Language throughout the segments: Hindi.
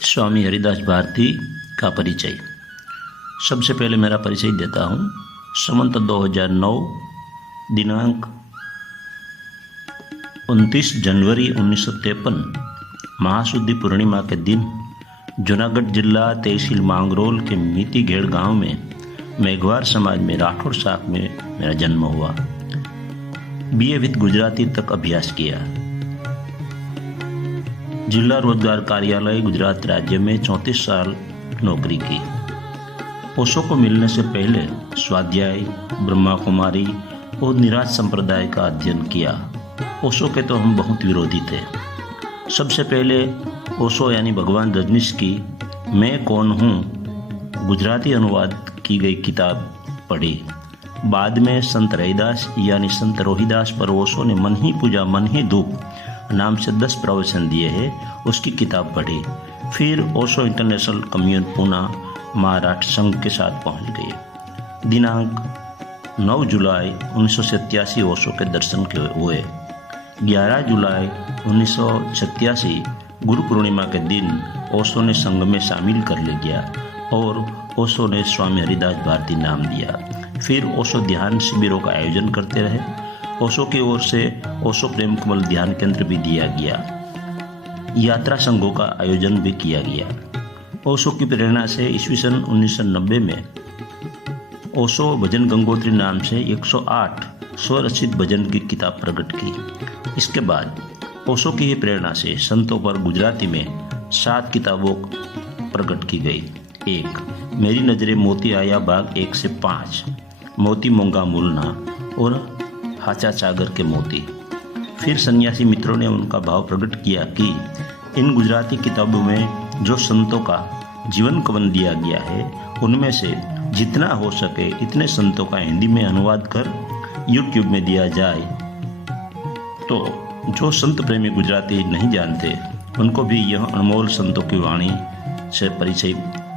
स्वामी हरिदास भारती का परिचय। सबसे पहले मेरा परिचय देता हूँ। संवत 2009 दिनांक 29 जनवरी 1953 महाशुद्धि पूर्णिमा के दिन जूनागढ़ जिला तहसील मांगरोल के मीतीघेड़ गांव में मेघवार समाज में राठौड़ शाख में मेरा जन्म हुआ। बीए विद गुजराती तक अभ्यास किया। जिला रोजगार कार्यालय गुजरात राज्य में 34 साल नौकरी की। ओशो को मिलने से पहले स्वाध्याय, ब्रह्मा कुमारी और निराज संप्रदाय का अध्ययन किया। ओशो के तो हम बहुत विरोधी थे। सबसे पहले ओशो यानी भगवान रजनीश की मैं कौन हूँ गुजराती अनुवाद की गई किताब पढ़ी। बाद में संत रैदास यानी संत रोहिदास पर ओशो ने मन ही पूजा मन ही धूप नाम से 10 प्रवचन दिए हैं, उसकी किताब पढ़ी। फिर ओशो इंटरनेशनल कम्युन पूना महाराष्ट्र संघ के साथ पहुंच गए। दिनांक 9 जुलाई 1987 ओशो के दर्शन हुए। 11 जुलाई 1987 गुरु पूर्णिमा के दिन ओशो ने संघ में शामिल कर लिया और ओशो ने स्वामी हरिदास भारती नाम दिया। फिर ओशो ध्यान शिविरों का आयोजन करते रहे। ओशो की ओर से ओशो प्रेम कमल ध्यान केंद्र भी दिया गया। यात्रा संघों का आयोजन भी किया गया। ओशो की प्रेरणा से ईस्वी सन 1990 में ओशो भजन गंगोत्री नाम से 108 स्वरचित भजन की किताब प्रकट की। इसके बाद ओशो की ही प्रेरणा से संतों पर गुजराती में 7 किताबों प्रकट की गई। 1 मेरी नजरे मोती आया बाग 1 से 5, मोती मोंगा मूलना और हाचा चागर के मोती। फिर सन्यासी मित्रों ने उनका भाव प्रकट किया कि इन गुजराती किताबों में जो संतों का जीवन कवन दिया गया है उनमें से जितना हो सके इतने संतों का हिंदी में अनुवाद कर YouTube में दिया जाए तो जो संत प्रेमी गुजराती नहीं जानते उनको भी यह अनमोल संतों की वाणी से परिचय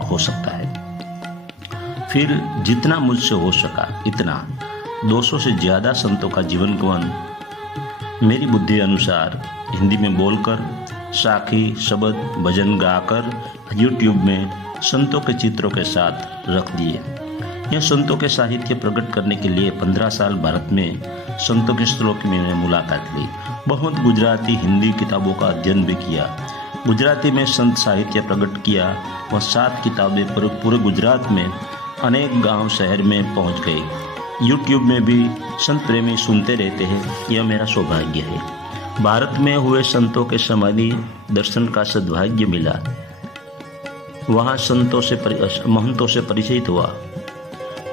हो सकता है। फिर जितना मुझसे हो सका इतना 200 से ज़्यादा संतों का जीवन कवन मेरी बुद्धि अनुसार हिंदी में बोलकर साखी शब्द भजन गाकर YouTube में संतों के चित्रों के साथ रख दिए। यह संतों के साहित्य प्रकट करने के लिए 15 साल भारत में संतों के स्थलों की मैंने मुलाकात ली। बहुत गुजराती हिंदी किताबों का अध्ययन भी किया। गुजराती में संत साहित्य प्रकट किया और 7 किताबें पूरे गुजरात में अनेक गांव शहर में पहुंच गई। YouTube में भी संत प्रेमी सुनते रहते हैं, यह मेरा सौभाग्य है। भारत में हुए संतों के समाधि दर्शन का सद्भाग्य मिला। वहाँ महंतों से परिचित हुआ।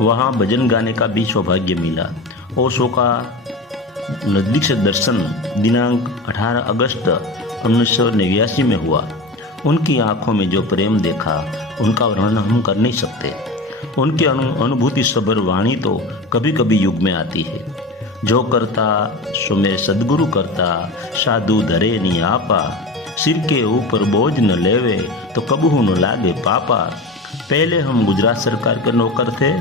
वहाँ भजन गाने का भी सौभाग्य मिला। ओशो का नज़दीक से दर्शन दिनांक 18 अगस्त 1989 में हुआ। उनकी आंखों में जो प्रेम देखा उनका वर्णन हम कर नहीं सकते। उनकी अनुभूति सबर वाणी तो कभी कभी युग में आती है। जो करता सो मेरे सदगुरु करता, साधु धरे नी आपा, सिर के ऊपर बोझ न लेवे तो कबहू न लागे पापा। पहले हम गुजरात सरकार के नौकर थे,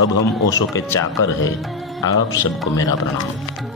अब हम ओशो के चाकर हैं। आप सबको मेरा प्रणाम।